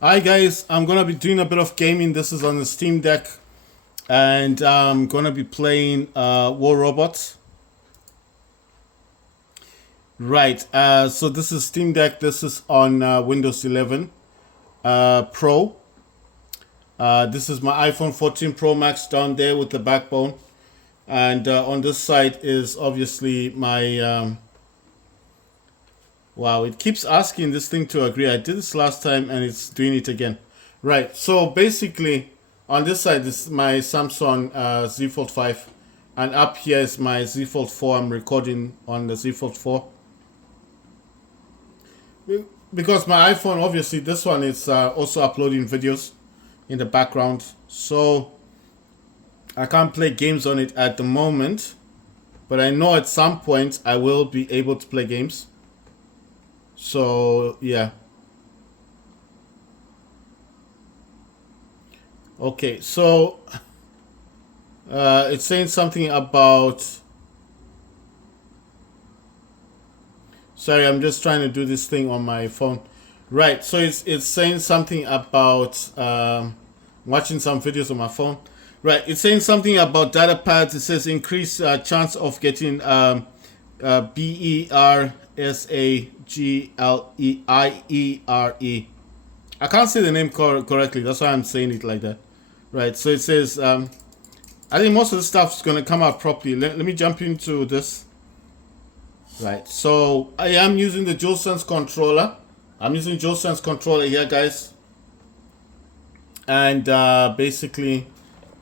Hi guys, I'm gonna be doing a bit of gaming. This is on the Steam Deck, and I'm gonna be playing War Robots. Right. So this is Steam Deck. This is on Windows 11 Pro. This is my iPhone 14 Pro Max down there with the backbone, and on this side is obviously my. Wow, it keeps asking this thing to agree. I did this last time and it's doing it again. Right, so basically on this side is my Samsung Z Fold 5, and up here is my Z Fold 4. I'm recording on the Z Fold 4. Because my iPhone, obviously this one is also uploading videos in the background. So I can't play games on it at the moment, but I know at some point I will be able to play games. So yeah. Okay, so it's saying something about. Sorry, I'm just trying to do this thing on my phone. Right, so it's saying something about watching some videos on my phone. Right, it's saying something about data pads. It says increase chance of getting BERSAGLEIERE. I can't say the name correctly. That's why I'm saying it like that. Right, so it says, I think most of the stuff is going to come out properly. Let me jump into this. Right, so I am using the DualSense controller. I'm using DualSense controller here, guys. And basically,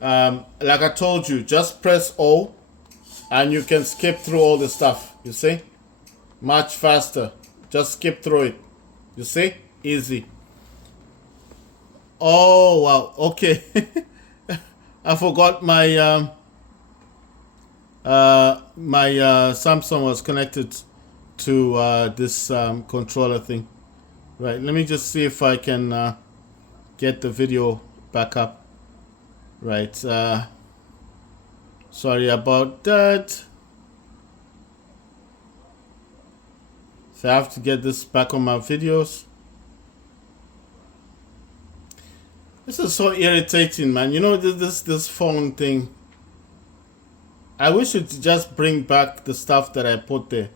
like I told you, just press O and you can skip through all the stuff. You see? Much faster. Just skip through it. You see? Easy. Oh, wow. Okay. I forgot my Samsung was connected to this controller thing. Right. Let me just see if I can get the video back up. Right. Sorry about that. So I have to get this back on my videos. This is so irritating, man. You know, this phone thing. I wish it just bring back the stuff that I put there.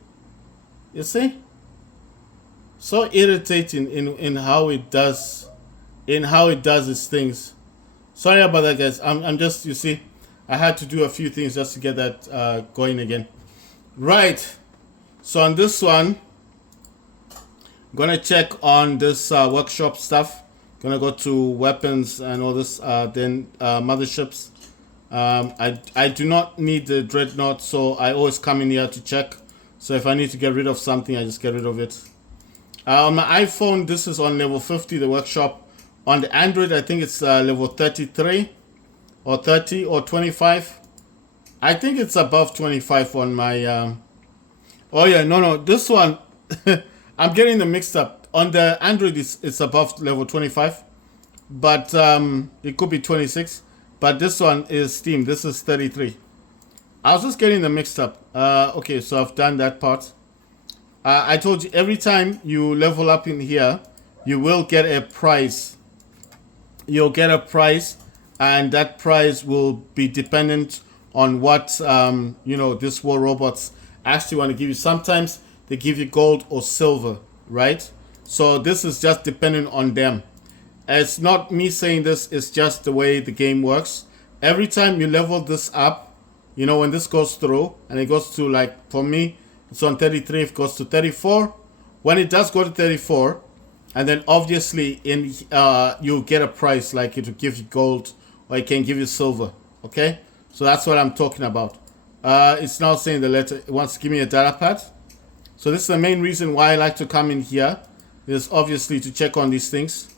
You see? So irritating in how it does its things. Sorry about that, guys. I'm just, you see, I had to do a few things just to get that going again. Right. So on this one, I'm gonna check on this workshop stuff. Gonna go to weapons and all this, then motherships. I do not need the dreadnought, so I always come in here to check. So if I need to get rid of something, I just get rid of it. On my iPhone, this is on level 50, the workshop. On the Android, I think it's level 33 or 30 or 25. I think it's above 25 on my. Oh yeah, no, this one. I'm getting them mixed up. On the Android, it's above level 25, but it could be 26. But this one is Steam. This is 33. I was just getting them mixed up. Okay, so I've done that part. I told you every time you level up in here, you will get a prize. You'll get a prize, and that prize will be dependent on what this War Robots actually want to give you. Sometimes they give you gold or silver, right? So this is just dependent on them. It's not me saying this, it's just the way the game works. Every time you level this up, when this goes through, and it goes to, like, for me, it's on 33, it goes to 34. When it does go to 34, and then obviously you'll get a price, like it will give you gold, or it can give you silver, okay? So that's what I'm talking about. It's now saying it wants to give me a data pad. So this is the main reason why I like to come in here, is obviously to check on these things.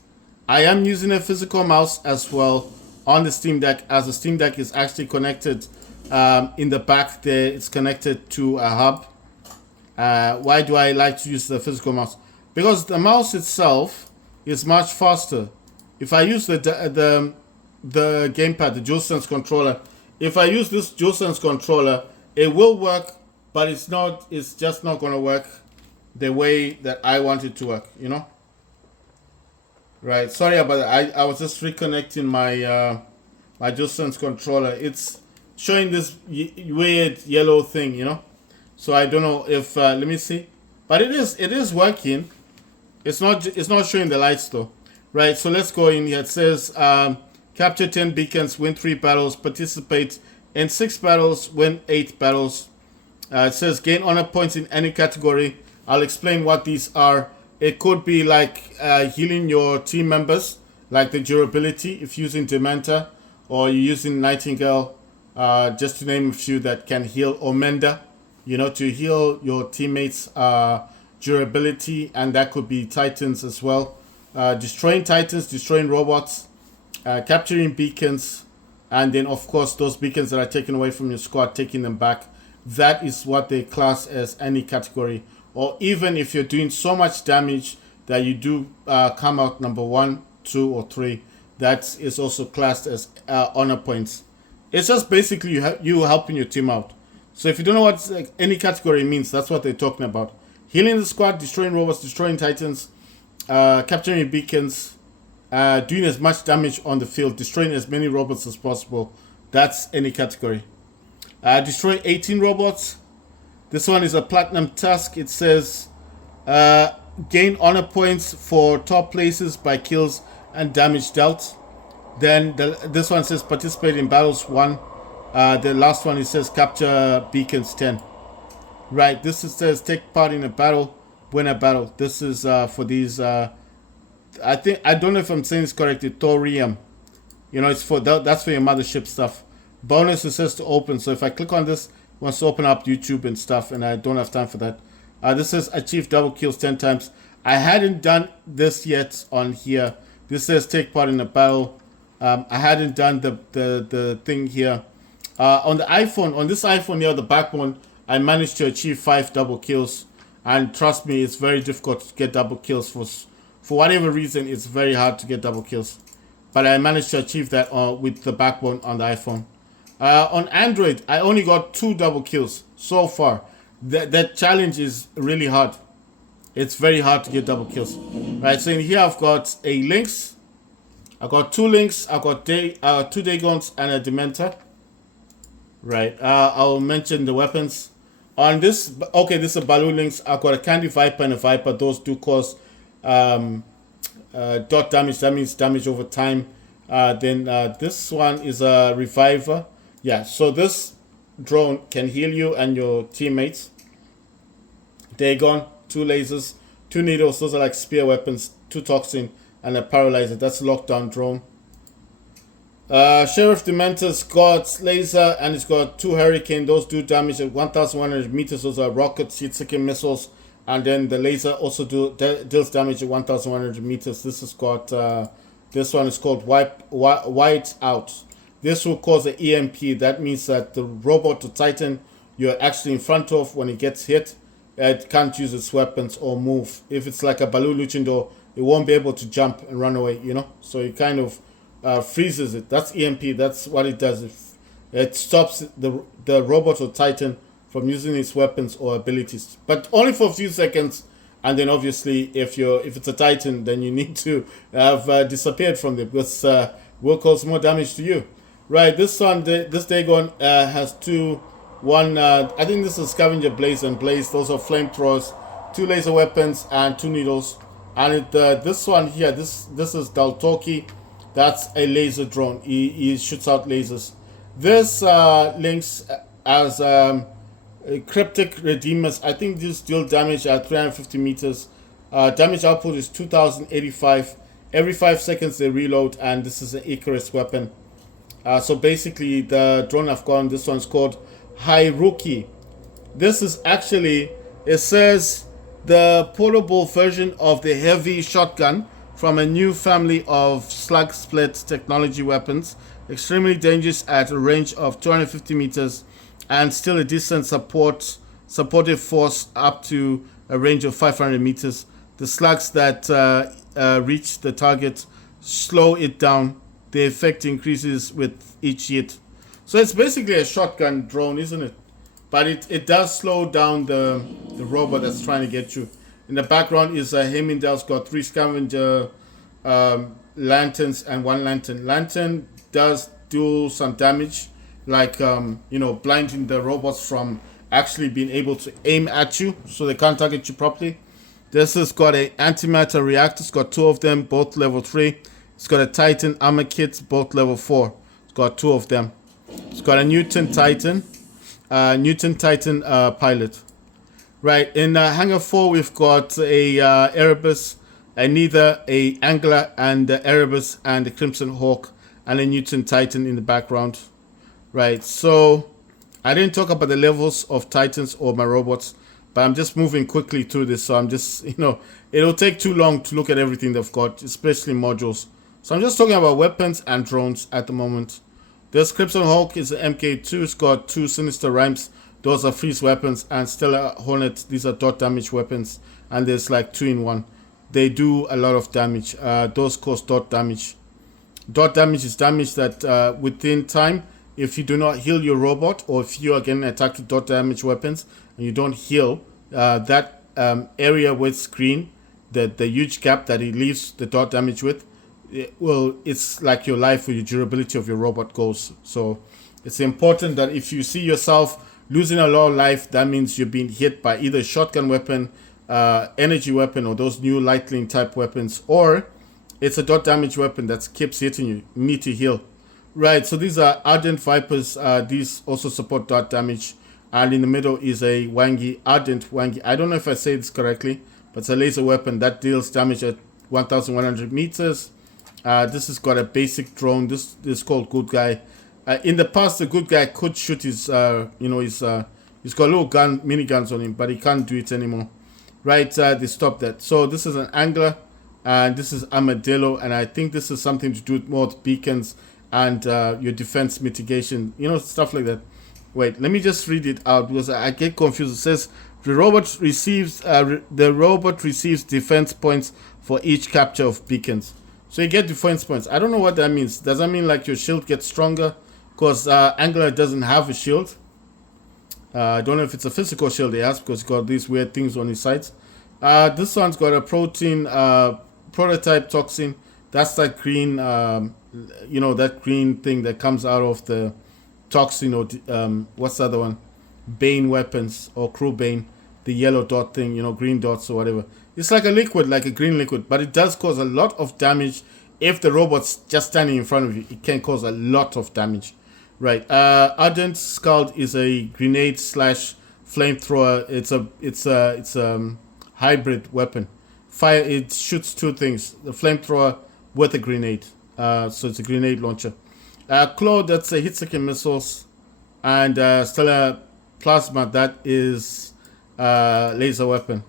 I am using a physical mouse as well on the Steam Deck, as the Steam Deck is actually connected in the back there. It's connected to a hub. Why do I like to use the physical mouse? Because the mouse itself is much faster. If I use the gamepad, the DualSense controller, if I use this DualSense controller, it will work, but it's just not going to work the way that I want it to work, Right. Sorry about that. I was just reconnecting my my DualSense controller. It's showing this weird yellow thing, you know. So I don't know if let me see, but it is working. It's not showing the lights though. Right. So let's go in here. It says capture 10 beacons, win 3 battles, participate in 6 battles, win 8 battles. It says gain honor points in any category. I'll explain what these are. It could be like healing your team members, like the durability if using Dementa, or you're using Nightingale, just to name a few that can heal, or Menda, to heal your teammates' durability, and that could be Titans as well. Destroying Titans, destroying robots, capturing beacons, and then of course those beacons that are taken away from your squad, taking them back. That is what they class as any category. Or even if you're doing so much damage that you do come out number 1, 2, or 3, that is also classed as honor points. It's just basically you helping your team out. So if you don't know what any category means, that's what they're talking about. Healing the squad, destroying robots, destroying titans, capturing beacons, doing as much damage on the field, destroying as many robots as possible. That's any category. Destroy 18 robots. This one is a platinum task. It says gain honor points for top places by kills and damage dealt. Then this one says participate in battles 1. The last one, it says capture beacons 10. Right, this says take part in a battle, win a battle. This is for these, I don't know if I'm saying this correctly, thorium. It's for that's for your mothership stuff. Bonus, it says to open. So if I click on this, it wants to open up YouTube and stuff, and I don't have time for that. This says achieve double kills 10 times. I hadn't done this yet on here. This says take part in a battle. I hadn't done the thing here. On the iPhone, on this iPhone here, the backbone, I managed to achieve 5 double kills. And trust me, it's very difficult to get double kills. For whatever reason, it's very hard to get double kills. But I managed to achieve that with the backbone on the iPhone. On Android, I only got 2 double kills so far. That challenge is really hard. It's very hard to get double kills. Right, so in here I've got a Lynx. I've got 2 Lynx. I've got 2 Dagons and a Dementa. Right, I'll mention the weapons. On this, okay, this is a Baloo Lynx. I've got a Candy Viper and a Viper. Those do cause dot damage. That means damage over time. Then this one is a Reviver. Yeah, so this drone can heal you and your teammates. Dagon, 2 lasers, 2 needles. Those are like spear weapons, 2 toxin, and a paralyzer. That's a lockdown drone. Sheriff Dementa's got laser, and it's got 2 hurricane. Those do damage at 1,100 meters. Those are rockets, heat-seeking missiles, and then the laser also deals damage at 1,100 meters. This is got this one is called White Out. This will cause an EMP. That means that the robot or Titan you're actually in front of, when it gets hit, it can't use its weapons or move. If it's like a Baloo Luchador, it won't be able to jump and run away, So it kind of freezes it. That's EMP. That's what it does. It stops the robot or Titan from using its weapons or abilities, but only for a few seconds. And then obviously, if it's a Titan, then you need to have disappeared from them, because will cause more damage to you. Right, this one, this Dagon has 2. One, I think this is Scavenger Blaze and Blaze. Those are flamethrowers, 2 laser weapons and 2 needles. And this one here, this is Daltoki. That's a laser drone. He shoots out lasers. This links as Cryptic Redeemers. I think these deal damage at 350 meters. Damage output is 2,085. Every 5 seconds they reload, and this is an Icarus weapon. So basically, the drone I've got on this one's called Hyruki. This is actually, it says, the portable version of the heavy shotgun from a new family of slug split technology weapons. Extremely dangerous at a range of 250 meters, and still a decent supportive force up to a range of 500 meters. The slugs that reach the target slow it down. The effect increases with each hit. So it's basically a shotgun drone, isn't it? But it does slow down the robot that's trying to get you. In the background is Heimdall's got 3 scavenger lanterns and one lantern. Lantern does do some damage, like blinding the robots from actually being able to aim at you, so they can't target you properly. This has got a antimatter reactor. It's got two of them, both level 3. It's got a Titan armor kit, both level 4. It's got two of them. It's got a Newton Titan pilot. Right, in Hangar 4, we've got a Erebus, a Neither, a Angler, and the Erebus, and the Crimson Hawk, and a Newton Titan in the background. Right, so I didn't talk about the levels of Titans or my robots, but I'm just moving quickly through this, so I'm just, it'll take too long to look at everything they've got, especially modules. So I'm just talking about weapons and drones at the moment. This Crimson Hawk is an MK2. It's got two Sinister Rhymes. Those are freeze weapons. And Stellar Hornet, these are dot damage weapons. And there's like 2-in-1. They do a lot of damage. Those cause dot damage. Dot damage is damage that within time, if you do not heal your robot, or if you are getting attacked with dot damage weapons and you don't heal, that area with green, the huge gap that it leaves the dot damage with, it's like your life or your durability of your robot goes. So it's important that if you see yourself losing a lot of life, that means you're being hit by either shotgun weapon, energy weapon, or those new lightning type weapons, or it's a dot damage weapon that keeps hitting you. You need to heal. Right, so these are Ardent Vipers. These also support dot damage. And in the middle is a Ardent Wangi. I don't know if I say this correctly, but it's a laser weapon that deals damage at 1,100 meters. This has got a basic drone. This is called Good Guy. In the past, the Good Guy could shoot his, he's got little miniguns on him, but he can't do it anymore. Right, they stopped that. So this is an Angler, and this is Armadillo, and I think this is something to do with more with beacons and your defense mitigation, stuff like that. Wait, let me just read it out because I get confused. It says the robot receives defense points for each capture of beacons. So you get defense points. I don't know what that means. Does that mean like your shield gets stronger? Because Angler doesn't have a shield. I don't know if it's a physical shield he has because he's got these weird things on his sides. This one's got a protein prototype toxin. That's that green, that green thing that comes out of the toxin, or what's the other one? Bane weapons or Crew Bane. The yellow dot thing, green dots or whatever. It's like a liquid, like a green liquid, but it does cause a lot of damage if the robot's just standing in front of you. It can cause a lot of damage. Right. Ardent Scald is a grenade / flamethrower. It's a hybrid weapon. It shoots two things: the flamethrower with a grenade. So it's a grenade launcher. Claw, that's a hit-seeking missiles, and Stellar Plasma, that is laser weapon.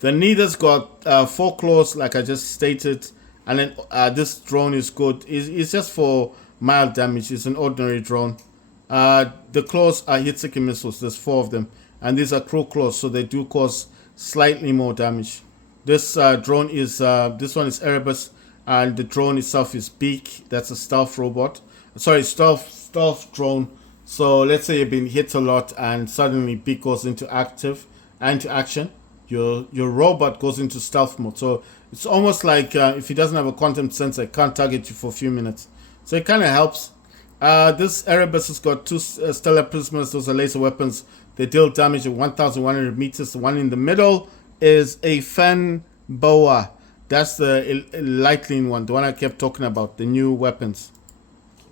The Neither's got 4 claws, like I just stated, and then this drone is good. It's just for mild damage. It's an ordinary drone. The claws are hit-seeking missiles. There's 4 of them, and these are crow claws, so they do cause slightly more damage. This drone is this one is Erebus, and the drone itself is Beak. That's a stealth robot. Sorry, stealth drone. So let's say you've been hit a lot, and suddenly Beak goes into action. Your robot goes into stealth mode. So it's almost like if he doesn't have a quantum sensor, it can't target you for a few minutes. So it kind of helps. This Erebus has got 2 stellar prismas. Those are laser weapons. They deal damage at 1,100 meters. The one in the middle is a Fan Boa. That's the lightning one, the one I kept talking about, the new weapons.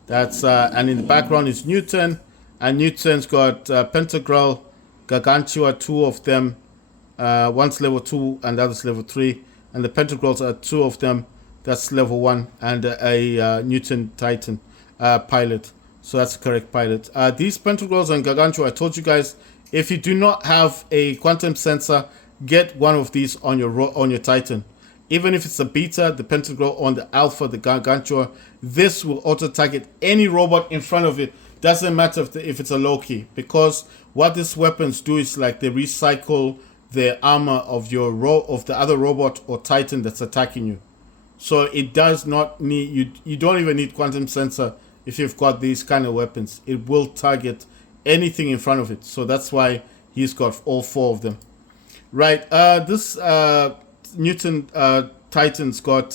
That's and in the background is Newton, and Newton's got Pentagrel, Gargantua, 2 of them. One's level 2 and the other's level 3, and the Pentagrels are 2 of them. That's level 1, and a Newton Titan pilot. So that's the correct pilot. These Pentagrels and Gargantua, I told you guys, if you do not have a quantum sensor, get one of these on your Titan. Even if it's a beta, the Pentagrel, on the alpha, the Gargantua, this will auto-target any robot in front of it. Doesn't matter if it's a low key, because what these weapons do is like they recycle the armor of the other robot or Titan that's attacking you. So it does not need you don't even need quantum sensor if you've got these kind of weapons. It will target anything in front of it. So that's why he's got all 4 of them. Right, this Newton Titan's got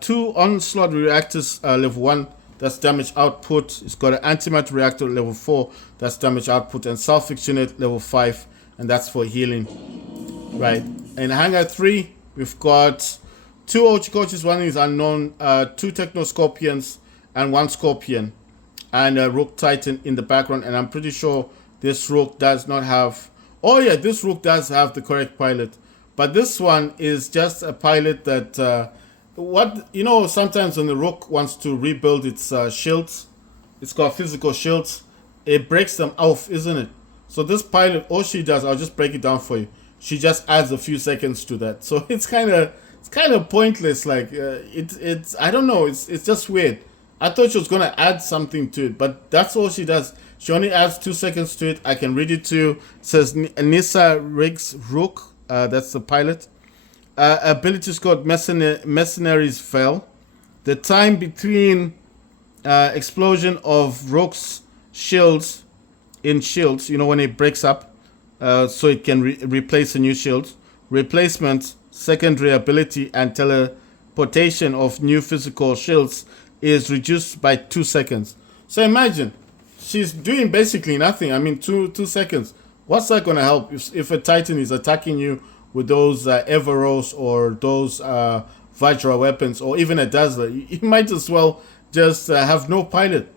two onslaught reactors level 1, that's damage output. It's got an antimatter reactor level 4, that's damage output, and Salvage Unit level 5, and that's for healing. Right. In Hangar 3, we've got two Ochikochis, one is unknown, two Techno Scorpions, and one Scorpion, and a Rook Titan in the background. And I'm pretty sure this Rook does not have... Oh yeah, this Rook does have the correct pilot. But this one is just a pilot that... sometimes when the Rook wants to rebuild its shields, it's got physical shields, it breaks them off, isn't it? So this pilot, all she does, I'll just break it down for you. She just adds a few seconds to that. So it's kind of pointless. Like it's I don't know. It's just weird. I thought she was gonna add something to it, but that's all she does. She only adds 2 seconds to it. I can read it to you. It says Nissa Riggs Rook. That's the pilot. Abilities called Mercenaries Fell. The time between explosion of Rook's shields in shields, when it breaks up, so it can replace a new shield. Replacement, secondary ability, and teleportation of new physical shields is reduced by 2 seconds. So imagine, she's doing basically nothing. I mean, two seconds. What's that going to help if a Titan is attacking you with those Everos or those Vajra weapons, or even a Dazzler? You might as well just have no pilot.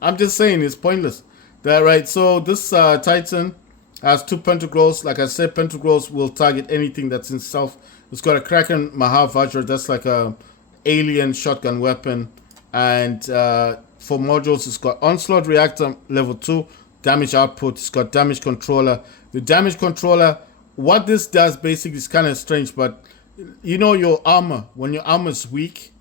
I'm just saying, it's pointless. Right, so this Titan has 2 Pentaglows. Like I said, Pentaglows will target anything that's in stealth. It's got a Kraken Maha Vajra, that's like a alien shotgun weapon. And for modules, it's got Onslaught Reactor level 2, damage output. It's got Damage Controller. The Damage Controller, what this does basically is kind of strange, but your armor, when your armor is weak,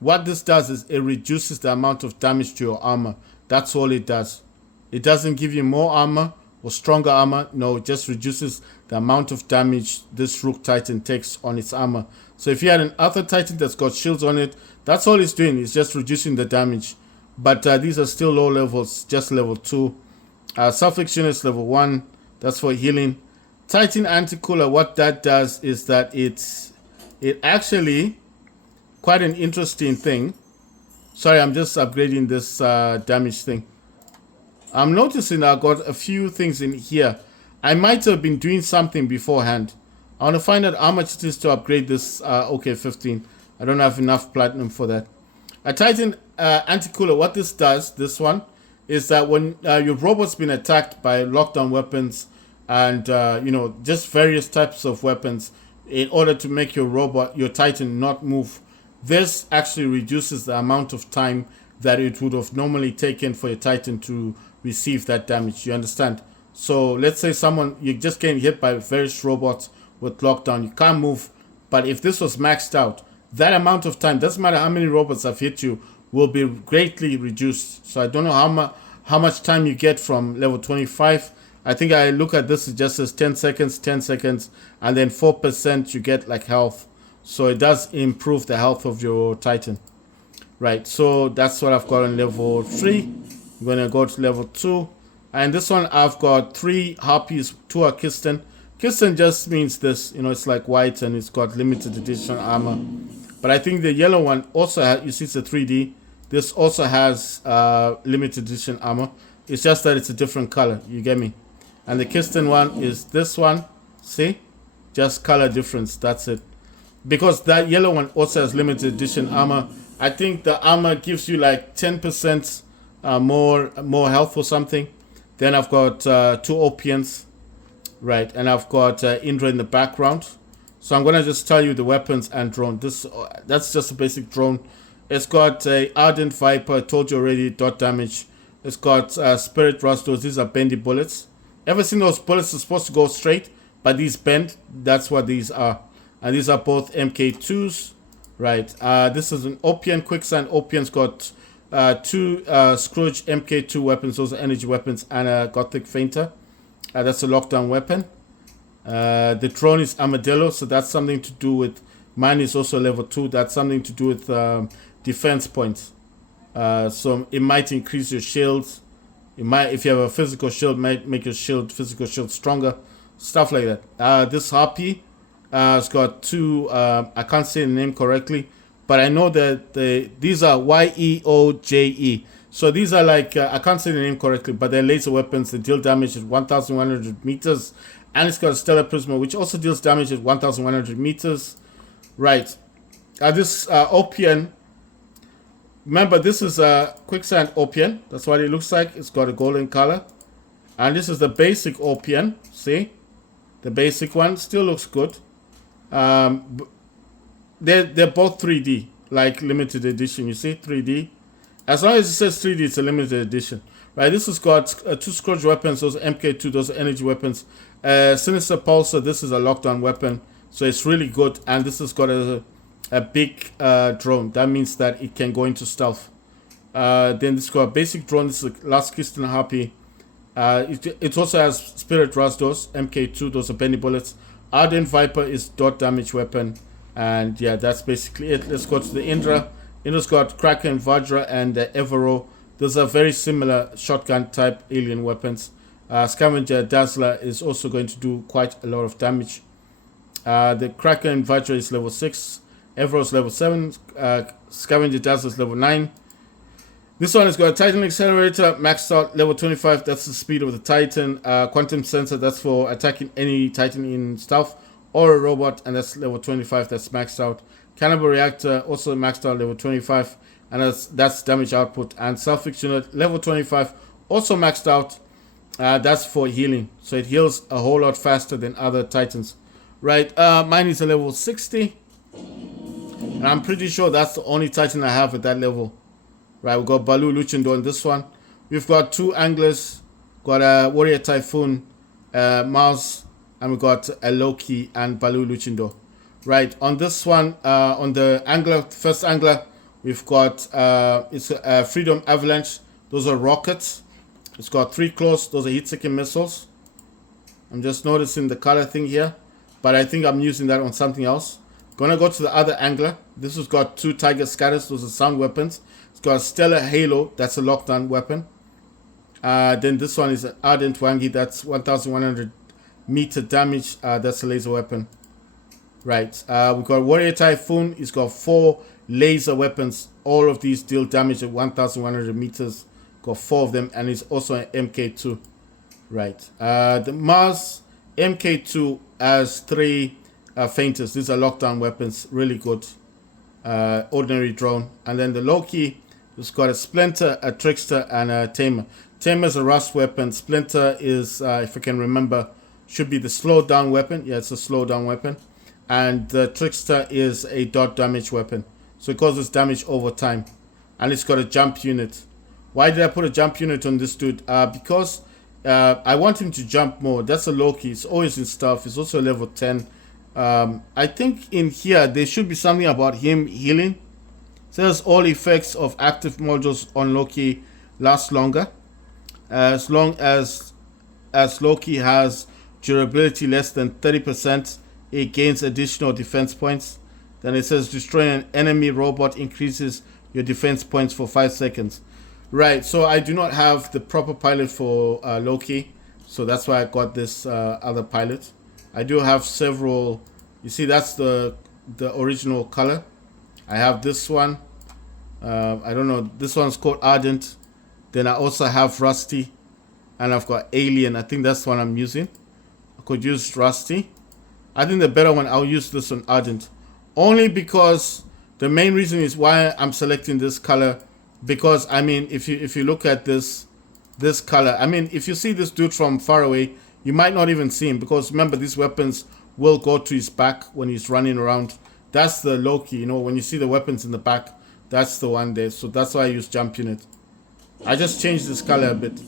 what this does is it reduces the amount of damage to your armor. That's all it does. It doesn't give you more armor or stronger armor. No, it just reduces the amount of damage this Rook Titan takes on its armor. So if you had an other Titan that's got shields on it, that's all it's doing. It's just reducing the damage. But these are still low levels, just level 2. Suffix Units level 1, that's for healing. Titan Anti-Cooler, what that does is that it actually, quite an interesting thing. Sorry, I'm just upgrading this damage thing. I'm noticing I've got a few things in here. I might have been doing something beforehand. I want to find out how much it is to upgrade this OK-15. I don't have enough platinum for that. A Titan Anti-Cooler, what this does, this one, is that when your robot's been attacked by lockdown weapons and, just various types of weapons, in order to make your Titan not move, this actually reduces the amount of time that it would have normally taken for your Titan to receive that damage. You understand? So let's say you're just getting hit by various robots with lockdown. You can't move. But if this was maxed out, that amount of time, doesn't matter how many robots have hit you, will be greatly reduced. So I don't know how much time you get from level 25. I think I look at this, it just says 10 seconds, and then 4% you get like health. So it does improve the health of your Titan. Right, so that's what I've got on level 3. I'm going to go to level 2. And this one, I've got 3 Harpies, 2 are Kisten. Kisten just means this, it's like white and it's got limited edition armor. But I think the yellow one also has, you see it's a 3D. This also has limited edition armor. It's just that it's a different color, you get me? And the Kisten one is this one, see? Just color difference, that's it. Because that yellow one also has limited edition armor. I think the armor gives you like 10% more health or something. Then I've got 2 Opians, right? And I've got Indra in the background. So I'm gonna just tell you the weapons and drone. That's just a basic drone. It's got a Ardent Viper, I told you already, dot damage. It's got Spirit Rustos, these are bendy bullets. Ever seen those bullets are supposed to go straight, but these bend? That's what these are. And these are both MK2s. Right, this is an Opian, Quicksand. Opian's got 2 Scrooge MK2 weapons, those are energy weapons, and a Gothic Fainter. That's a lockdown weapon. The drone is Armadillo, so that's something to do with, mine is also level 2, that's something to do with defense points. So it might increase your shields. It might, if you have a physical shield, might make your physical shield stronger. Stuff like that. This Harpy, It's got two. I can't say the name correctly, but I know that these are YEOJE. So these are like I can't say the name correctly, but they're laser weapons that deal damage at 1,100 meters, and it's got a Stellar Prisma, which also deals damage at 1,100 meters. Right. This Opian. Remember, this is a Quicksand Opian. That's what it looks like. It's got a golden color, and this is the basic Opian. See, the basic one still looks good. They're both 3D, like limited edition. You see, 3D. As long as it says 3D, it's a limited edition, right? This has got two Scourge weapons. Those are MK2. Those are energy weapons. Sinister Pulsar. This is a lockdown weapon, so it's really good. And this has got a big drone. That means that it can go into stealth. Then this got a basic drone. This is a Last Kistan Harpy. It also has Spirit Rasdos, MK2. Those are Benny bullets. Ardent Viper is dot damage weapon. And yeah, that's basically it. Let's go to the Indra. Indra's got Kraken, Vajra, and Evero. Those are very similar shotgun type alien weapons. Scavenger Dazzler is also going to do quite a lot of damage. The Kraken Vajra is level 6. Evero is level 7. Scavenger Dazzler is level 9. This one has got a Titan Accelerator, maxed out level 25. That's the speed of the Titan. Quantum Sensor, that's for attacking any Titan in stealth, or a robot, and that's level 25. That's maxed out. Cannibal Reactor, also maxed out level 25, and that's damage output. And Self-Fix Unit, level 25, also maxed out. That's for healing, so it heals a whole lot faster than other Titans. Right, mine is a level 60, and I'm pretty sure that's the only Titan I have at that level. Right, we've got Baloo Luchindor in this one. We've got two Anglers, got a Warrior Typhoon, Mars, and we've got a Loki and Baloo Luchindor. Right, on this one, on the Angler, first Angler, we've got it's a Freedom Avalanche. Those are rockets. It's got 3 claws. Those are heat-seeking missiles. I'm just noticing the color thing here, but I think I'm using that on something else. Gonna go to the other Angler. This has got 2 Tiger Scatters. Those are sound weapons. It's got a Stellar Halo. That's a lockdown weapon. Then this one is an Ardent Wangi. That's 1,100 meter damage. That's a laser weapon. Right. We've got Warrior Typhoon. It's got 4 laser weapons. All of these deal damage at 1,100 meters. Got 4 of them, and it's also an MK2. Right. The Mars MK2 has 3 Fainters. These are lockdown weapons. Really good. Ordinary drone. And then the Loki, it's got a Splinter, a Trickster, and a Tamer. Tamer is a rust weapon. Splinter is, if I can remember, should be the slow down weapon. Yeah, it's a slow down weapon. And the Trickster is a dot damage weapon. So it causes damage over time. And it's got a jump unit. Why did I put a jump unit on this dude? Because I want him to jump more. That's a Loki. It's always in stuff. It's also level 10. I think in here there should be something about him healing. It says all effects of active modules on Loki last longer. As long as Loki has durability less than 30%, it gains additional defense points. Then it says destroying an enemy robot increases your defense points for 5 seconds. Right, so I do not have the proper pilot for Loki, so that's why I got this other pilot. I do have several. You see, that's the original color. I have this one. I don't know. This one's called Ardent. Then I also have Rusty, and I've got Alien. I think that's the one I'm using. I could use Rusty. I think the better one, I'll use this one, Ardent. Only because the main reason is why I'm selecting this color. Because I mean, if you look at this color, I mean, if you see this dude from far away, you might not even see him, because remember, these weapons will go to his back when he's running around. That's the Loki, you know, when you see the weapons in the back, that's the one there. So that's why I use jump unit. I just changed this color a bit.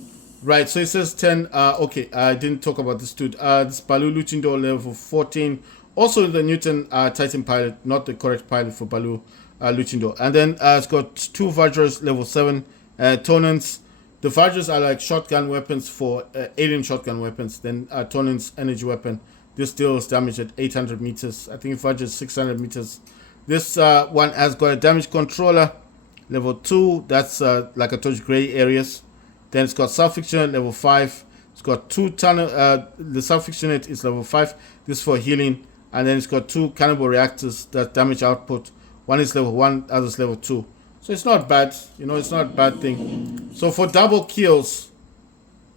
Right, so it says 10. Okay, I didn't talk about this dude. This Baloo Luchindor level 14. Also the Newton Titan pilot, not the correct pilot for Baloo Luchindor. And then it's got 2 Vajras level 7. Tonans. The Vajras are like shotgun weapons for alien shotgun weapons. Then Tonans energy weapon. This deals damage at 800 meters. I think Vajra is 600 meters. This one has got a damage controller level 2. That's like I told you, gray areas. Then it's got Self-Fix Unit level 5. It's got 2 tunnel. The Self-Fix Unit is level 5. This is for healing. and then it's got 2 cannibal reactors that damage output. One is level 1, others level 2. So it's not bad, it's not a bad thing. So for double kills,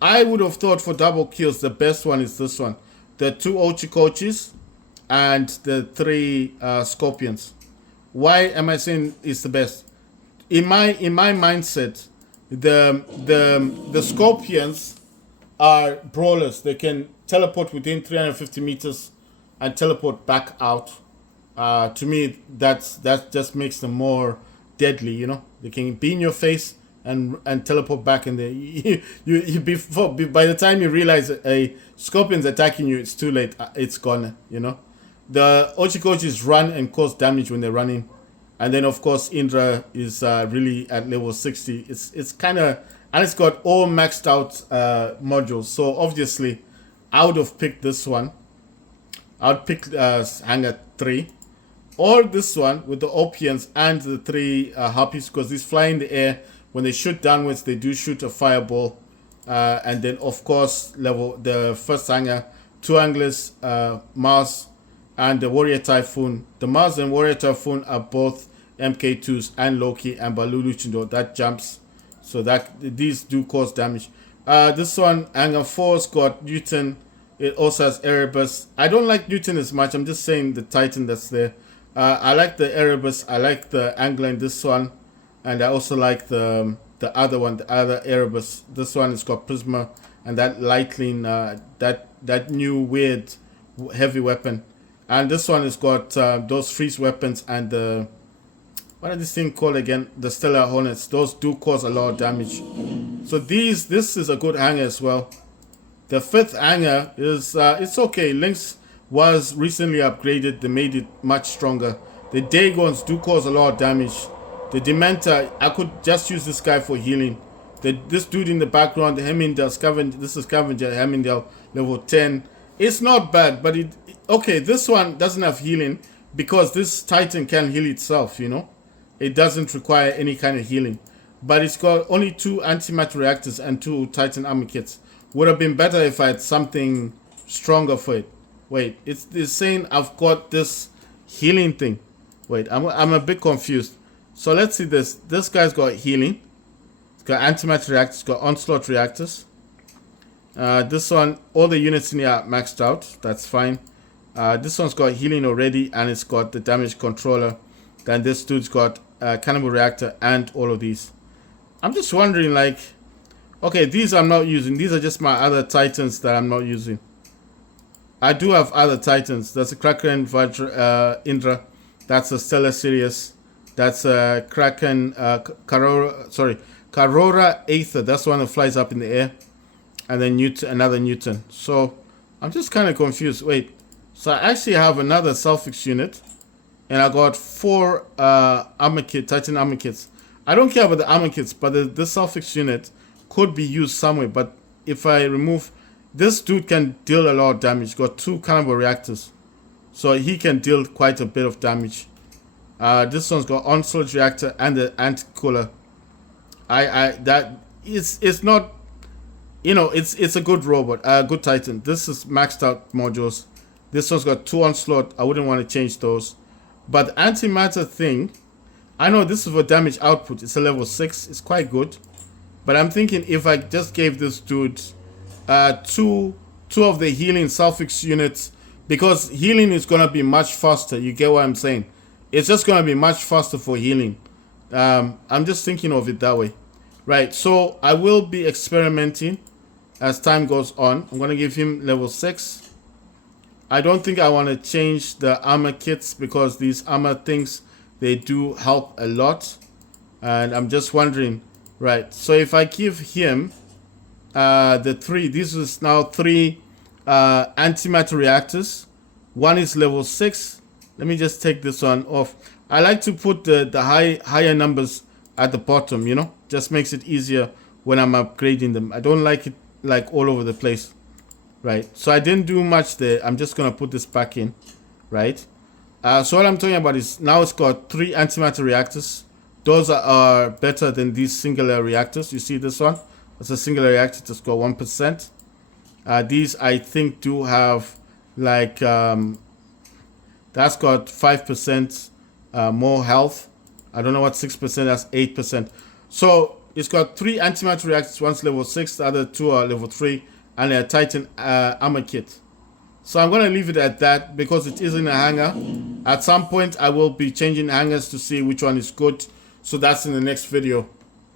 I would have thought for double kills the best one is this one. The 2 Ochikochis and the 3 Scorpions. Why am I saying it's the best? In my mindset, the Scorpions are brawlers. They can teleport within 350 meters and teleport back out. To me, that just makes them more deadly. They can be in your face and teleport back, and you before by the time you realize a Scorpion's attacking you, it's too late. It's gone. The Ochikochis run and cause damage when they're running, and then of course Indra is really at level 60. It's kind of, and it's got all maxed out modules. So obviously, I would have picked this one. I'd pick Hangar 3, or this one with the Opians and the 3 Harpies, because these fly in the air. When they shoot downwards, they do shoot a fireball. And then, of course, the first hangar, 2 anglers, Mars, and the Warrior Typhoon. The Mars and Warrior Typhoon are both MK2s and Loki and Balulu Chindo. That jumps. So these do cause damage. This one, hangar 4's got Newton. It also has Erebus. I don't like Newton as much. I'm just saying the Titan that's there. I like the Erebus. I like the angler in this one. And I also like the other one, the other Erebus. This one has got Prisma and that Lightning, that new weird heavy weapon. And this one has got those freeze weapons and the, what are these things called again? The Stellar Hornets. Those do cause a lot of damage. So this is a good hangar as well. The 5th hangar is, it's okay. Lynx was recently upgraded. They made it much stronger. The Dagons do cause a lot of damage. The Dementor, I could just use this guy for healing. This dude in the background, the Hemingdale Scavenger, this is Scavenger Hemingdale, level 10. It's not bad, but okay, this one doesn't have healing because this Titan can heal itself, It doesn't require any kind of healing. But it's got only 2 antimatter reactors and 2 Titan armor kits. Would have been better if I had something stronger for it. Wait, it's saying I've got this healing thing. Wait, I'm a bit confused. So let's see this. This guy's got healing. It's got antimatter reactors. It's got onslaught reactors. This one, all the units in here are maxed out. That's fine. This one's got healing already, and it's got the damage controller. Then this dude's got cannibal reactor and all of these. I'm just wondering, okay, these I'm not using. These are just my other Titans that I'm not using. I do have other Titans. That's a Kraken Indra. That's a Stellar Sirius. That's a Kraken, Karora Aether. That's the one that flies up in the air. And then another Newton. So I'm just kind of confused. Wait, so I actually have another Sulfix unit. And I got 4 Titan armor kits. I don't care about the armor kits, but the Sulfix unit could be used somewhere. But if I remove, this dude can deal a lot of damage. He's got 2 cannibal reactors. So he can deal quite a bit of damage. This one's got onslaught reactor and the anti-cooler. It's not, it's a good robot, a good Titan. This is maxed out modules. This one's got 2 onslaught. I wouldn't want to change those. But the antimatter thing, I know this is for damage output. It's a level 6. It's quite good. But I'm thinking if I just gave this dude two of the healing Sulfix units, because healing is gonna be much faster. You get what I'm saying? It's just going to be much faster for healing. I'm just thinking of it that way. Right, so I will be experimenting as time goes on. I'm going to give him level 6. I don't think I want to change the armor kits because these armor things, they do help a lot. And I'm just wondering, right, so if I give him the 3, this is now 3 antimatter reactors. One is level 6. Let me just take this one off. I like to put the higher numbers at the bottom, Just makes it easier when I'm upgrading them. I don't like it all over the place. Right. So I didn't do much there. I'm just going to put this back in. Right. So what I'm talking about is now it's got 3 antimatter reactors. Those are better than these singular reactors. You see this one? It's a singular reactor. It's got 1%. These I think do have That's got 5% more health. I don't know what 6%, that's 8%. So it's got 3 antimatter reactors, one's level 6, the other 2 are level 3, and a Titan armor kit. So I'm going to leave it at that because it is in a hangar. At some point I will be changing hangars to see which one is good. So that's in the next video.